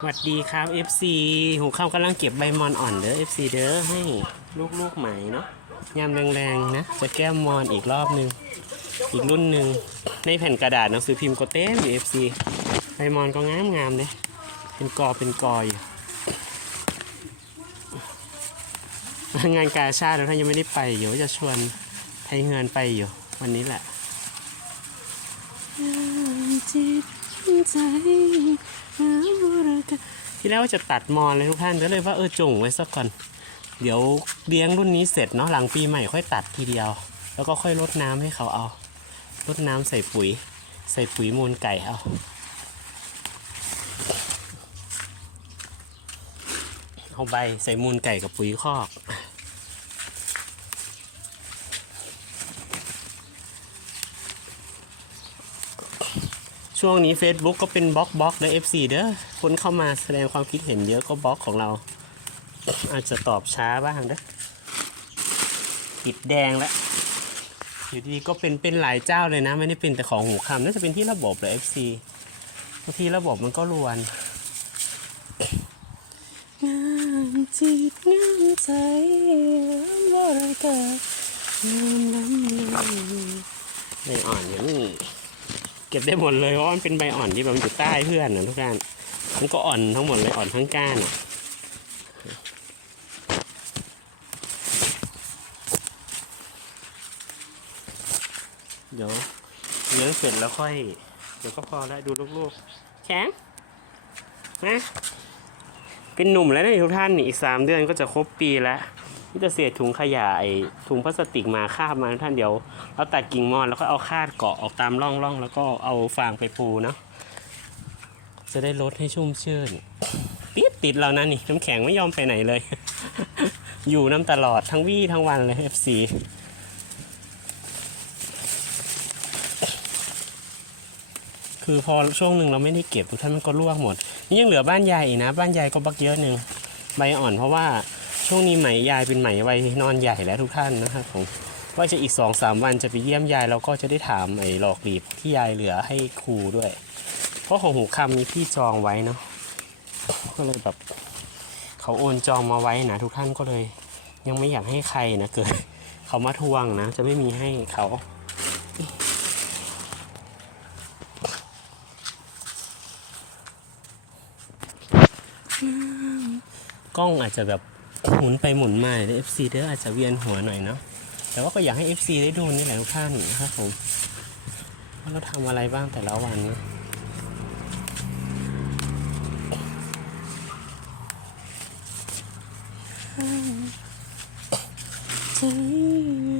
สวัสดีครับ FC หูข้ากำลังเก็บใบมอนอ่อนเด้อ FC เด้อให้ลูกๆใหม่เนาะยามแรงๆนะ จะแก้มมอนอีกรอบหนึ่งอีกรุ่นหนึ่งในแผ่นกระดาษหนังสือพิมพ์ก็เต็มอยู่ FC ใบมอนก็งามงามๆเลยเป็นกอเป็นกออยู่งานกาชาติเราท่านยังไม่ได้ไปเดี๋ยวจะชวนไทยเงินไปอยู่ วันนี้แหละจิตใจ ที่แรกว่าจะตัดมอนเลยทุกท่านก็เลยว่าเออจงไว้สักก่อน เดี๋ยวเลี้ยงรุ่นนี้เสร็จเนาะหลังปีใหม่ค่อยตัดทีเดียว แล้วก็ค่อยลดน้ำให้เขาเอาลดน้ำใส่ปุ๋ย ใส่ปุ๋ยมูลไก่เอาเอาใบใส่มูลไก่กับปุ๋ยคอก ช่วงนี้ Facebook ก็เป็นบล็อกบล็อกเด้อ FC เด้อคนเข้ามาแสดงความคิดเห็นเยอะก็บล็อกของเรา อาจจะตอบช้าบ้างเด้อติดแดงแล้วอยู่ดีๆก็เป็นเป็นหลายเจ้าเลยนะ ไม่ได้เป็นแต่ของหูคำน่าจะเป็นที่ระบบเลย FC บางทีระบบมันก็รวนงามจิตงามใจบริการงามล้ำในอ่อนอย่างนี้ เก็บได้หมดเลยเพราะว่ามันเป็นใบอ่อนที่แบบมันอยู่ใต้เพื่อนนะทุกท่านมันก็อ่อนทั้งหมดเลยอ่อนทั้งก้านอะเดี๋ยวเลี้ยงเสร็จแล้วค่อย เดี๋ยวก็พอแล้วดูลูกๆแข็งนะเป็นหนุ่มแล้วนะทุกท่านนี่อีกสามเดือนก็จะครบปีแล้ว นี่จะเสียถุงขยะไอถุงพลาสติกมาคาบมาท่านเดี๋ยวเราตัดกิ่งมอนแล้วก็เอาคาดเกาะออกตามร่องร่องแล้วก็เอาฟางไปปูเนาะจะได้ลดให้ชุ่มชื่นติดติดเรานะนี่น้ำแข็งไม่ยอมไปไหนเลย อยู่น้ำตลอดทั้งวี่ทั้งวันเลย FC คือพอช่วงหนึ่งเราไม่ได้เก็บทุกท่านมันก็ร่วงหมด นี่ยังเหลือบ้านยายอีกนะ บ้านยายก็บักเยอะหนึ่งใบอ่อนเพราะว่า ช่วงนี้ไหมยายเป็นไหมวัยนอนใหญ่แล้วทุกท่านนะครับผมว่าจะอีกสองสามวันจะไปเยี่ยมยายแล้วก็จะได้ถามไอ้หลอกหลีบที่ยายเหลือให้ครูด้วย เพราะของหูคำมีพี่จองไว้เนาะก็เลยแบบเขาโอนจองมาไว้นะทุกท่านก็เลย ยังไม่อยากให้ใครนะเกิดเขามาทวงนะ จะไม่มีให้เขากล้องอาจจะแบบ หมุนไปหมุนมาเอฟซีเด้ออาจจะเวียนหัวหน่อยเนาะแต่ว่าก็อยากให้ FC ได้ดูนี่แหละทุกท่านนะครับผมว่าเราทำอะไรบ้างแต่ละวันนะใจ